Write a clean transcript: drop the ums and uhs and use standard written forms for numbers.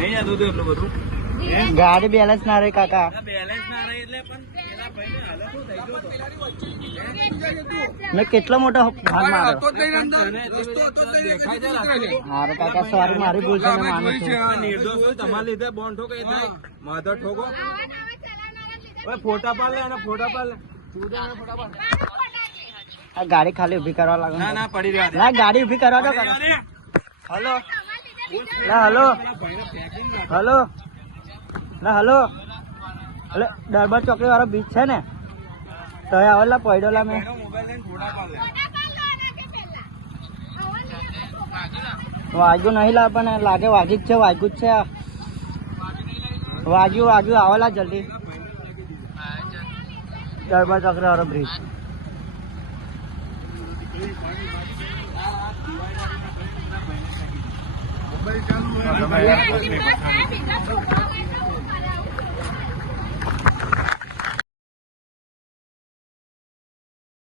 નહીં જતું હતું એટલું બધું. ગાડી બેલેન્સ ના રહી કાકા. બેલેન્સ ના રહે એટલે પણ પેલા ભાઈને હાલત શું થઈ ગયો હતો? મેં કેટલો મોટો ભાગ માર્યો. દેખાય છે હારું કાકા સોરી મારી ભૂલ છે મેં માનું છું. નિર્દોષ હોય તમારા લીધે બોન્ડ ઠોકો એ થાય માધર ઠોકો. ઓય ફોટા પાડ લે અને ફોટા પાડ લે. આ ગાડી ખાલી ઉભી કરવા લાગે. ના ના પડી રહ્યા ના ગાડી ઉભી કરવા દો કાકા. હલો ના હલો હલો ના હલો એટલે દરબાર ચોકડી વાળો બીચ છે ને તો આવેલા પડેલા મેં મોબાઈલ લઈને ફોટા પાડ લે. વાગ્યું નહીં લા પણ લાગે વાગી જ છે વાગ્યું જ છે વાગ્યું આવેલા જલ્દી દરબાર ચોકડી વાળો બ્રિજ. મોબાઈલ ચાલુ